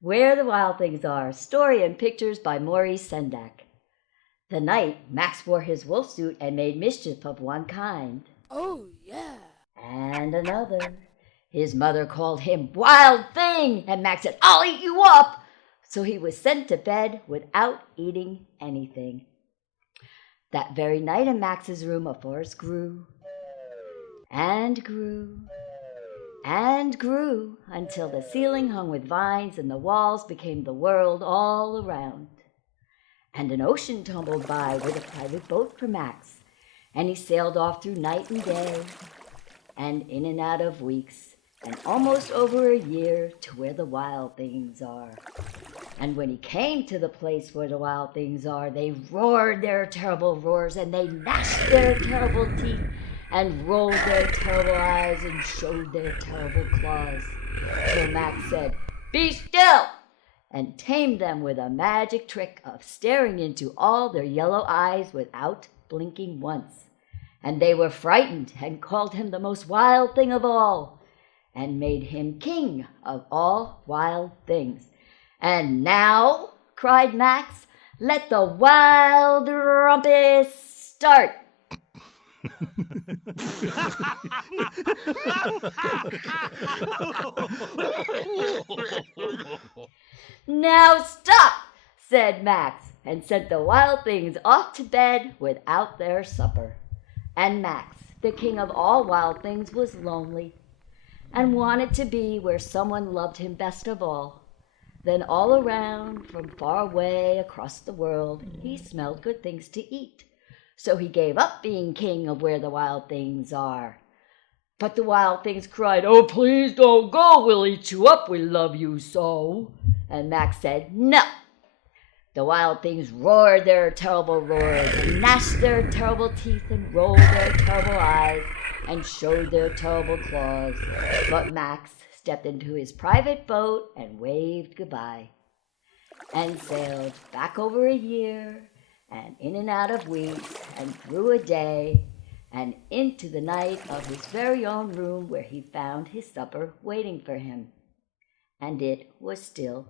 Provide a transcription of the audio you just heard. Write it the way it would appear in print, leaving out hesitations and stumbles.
Where the Wild Things Are, story and pictures by Maurice Sendak. The night Max wore his wolf suit and made mischief of one kind. Oh, yeah. And another. His mother called him Wild Thing, and Max said, I'll eat you up. So he was sent to bed without eating anything. That very night in Max's room a forest grew and grew and grew until the ceiling hung with vines and the walls became the world all around. And an ocean tumbled by with a private boat for Max, and he sailed off through night and day, and in and out of weeks, and almost over a year to where the wild things are. And when he came to the place where the wild things are, they roared their terrible roars, and they gnashed their terrible teeth, and rolled their terrible eyes, and showed their terrible claws. So Max said, Be still! And tamed them with a magic trick of staring into all their yellow eyes without blinking once. And they were frightened, and called him the most wild thing of all, and made him king of all wild things. And now, cried Max, let the wild rumpus start. Now stop, said Max, and sent the wild things off to bed without their supper. And Max, the king of all wild things, was lonely, and wanted to be where someone loved him best of all. Then all around, from far away across the world, he smelled good things to eat. So he gave up being king of where the wild things are. But the wild things cried, Oh, please don't go, we'll eat you up, we love you so. And Max said, No. The wild things roared their terrible roars, and gnashed their terrible teeth, and rolled their terrible eyes, and showed their terrible claws. But Max stepped into his private boat and waved goodbye, and sailed back over a year, and in and out of weeks, and through a day, and into the night of his very own room, where he found his supper waiting for him. And it was still